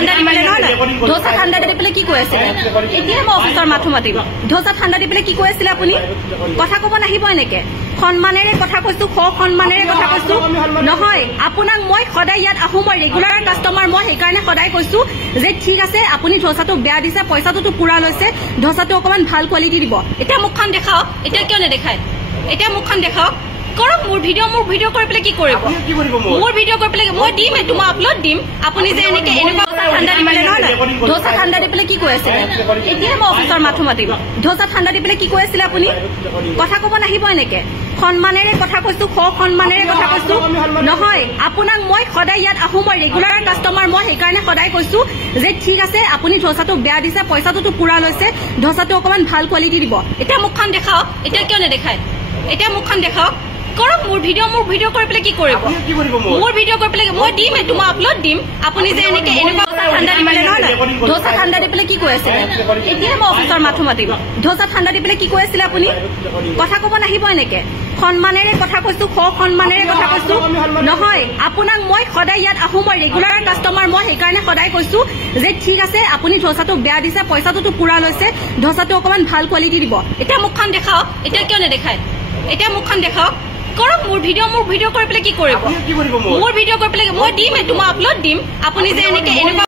ঠাণ্ডা দি পেলাই নহয় ধোচা ঠাণ্ডা দি পেলাই কি কৈ আছিলে এতিয়া মই অফিচৰ মাথো মাতিম ধোচা ঠাণ্ডা দি পেলাই কি কৈ আছিলে আপুনি কথা ক'ব নাহিব এনেকে সন্মানেৰে কথা কৈছো সন্মানেৰে কথা কৈছো নহয় আপোনাক মই সদায় ইয়াত আহো মই ৰেগুলাৰ কাষ্টমাৰ মই সেইকাৰণে সদায় কৈছো যে ঠিক আছে আপুনি ধোচাটো বেয়া দিছে পইচাটো পুৰা লৈছে ধোচাটো অকমান ভাল কোৱালিটি দিব এতিয়া মুখখন দেখাওক এতিয়া কিয় নেদেখায় এতিয়া মুখখন দেখাওক কৰক মোৰ ভিডিঅ' কৰি পেলাই কি কৰিব মোৰ ভিডিঅ' কৰি পেলাই মই দিম এইটো মই আপলোড দিম আপুনি যে এনেকুৱা ঠাণ্ডা দি পেলাই নহয় ধোচা ঠাণ্ডা দি পেলাই কি কৈ আছিলে এতিয়া মই অফিচৰ মাথো মাতিম ধোচা ঠাণ্ডা দি পেলাই কি কৈ আছিলে আপুনি কথা ক'ব নাহিব এনেকে সন্মানেৰে কথা কৈছো সন্মানেৰে কথা কৈছো নহয় আপোনাক মই সদায় ইয়াত আহো মই ৰেগুলাৰ কাষ্টমাৰ মই সেইকাৰণে সদায় কৈছো যে ঠিক আছে আপুনি ধোচাটো বেয়া দিছে পইচাটো পুৰা লৈছে ধোচাটো অকমান ভাল কোৱালিটি দিব এতিয়া মুখখন দেখাওক এতিয়া কিয় নেদেখায় এতিয়া মুখখন দেখাওক কৰক মোৰ ভিডিঅ' কৰি পেলাই কি কৰিব মোৰ ভিডিঅ' কৰি পেলাই মই দিম এইটো মই আপলোড দিম আপুনি যে এনেকুৱা ঠাণ্ডা দি পেলাই নহয় ধোচা ঠাণ্ডা দি পেলাই কি কৈ আছিলে এতিয়া মই অফিচৰ মাথো মাতিম ধোচা ঠাণ্ডা দি পেলাই কি কৈ আছিলে আপুনি কথা ক'ব নাহিব এনেকে সন্মানেৰে কথা কৈছো সন্মানেৰে কথা কৈছো নহয় আপোনাক মই সদায় ইয়াত আহো মই ৰেগুলাৰ কাষ্টমাৰ মই সেইকাৰণে সদায় কৈছো যে ঠিক আছে আপুনি ধোচাটো বেয়া দিছে পইচাটো পুৰা লৈছে ধোচাটো অকমান ভাল কোৱালিটি দিব এতিয়া মুখখন দেখাওক এতিয়া কিয় নেদেখায় এতিয়া মুখখন দেখাওক কৰক মোৰ ভিডিঅ' কৰি পেলাই কি কৰিব মোৰ ভিডিঅ' কৰি পেলাই মই দিম এইটো মই আপলোড দিম আপুনি যে এনেকুৱা